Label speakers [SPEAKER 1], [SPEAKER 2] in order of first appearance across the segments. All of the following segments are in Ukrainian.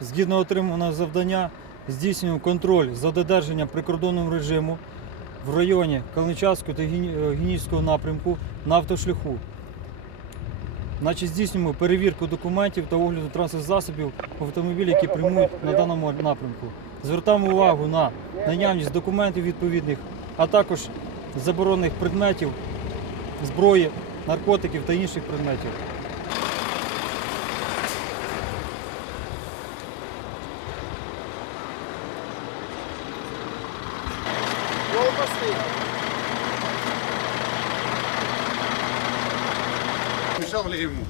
[SPEAKER 1] згідно отриманого завдання, здійснюємо контроль за додержанням прикордонного режиму в районі Калничавського та Гені- е, напрямку на автошляху. Значить, здійснюємо перевірку документів та огляду транспортних засобів автомобілів, які прямують на даному напрямку. Звертаємо увагу на наявність документів відповідних, а також заборонених предметів, зброї, наркотиків та інших предметів.
[SPEAKER 2] Мешал ли ему?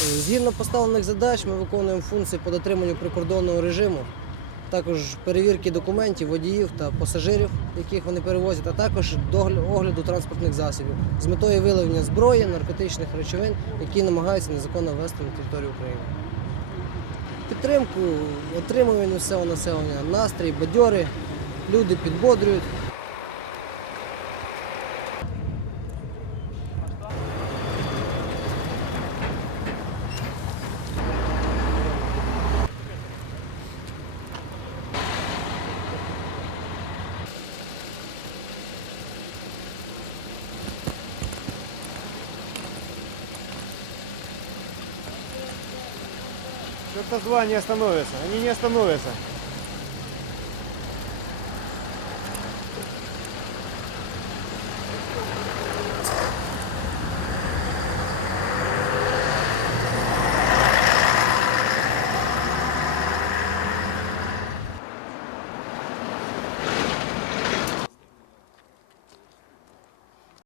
[SPEAKER 3] Згідно поставлених задач ми виконуємо функції по дотриманню прикордонного режиму, також перевірки документів, водіїв та пасажирів, яких вони перевозять, а також огляду транспортних засобів з метою виявлення зброї, наркотичних речовин, які намагаються незаконно ввести на територію України. Підтримку отримує місцеве населення, настрій, бадьори, люди підбодрюють.
[SPEAKER 4] Что-то два не остановятся. Они не остановятся.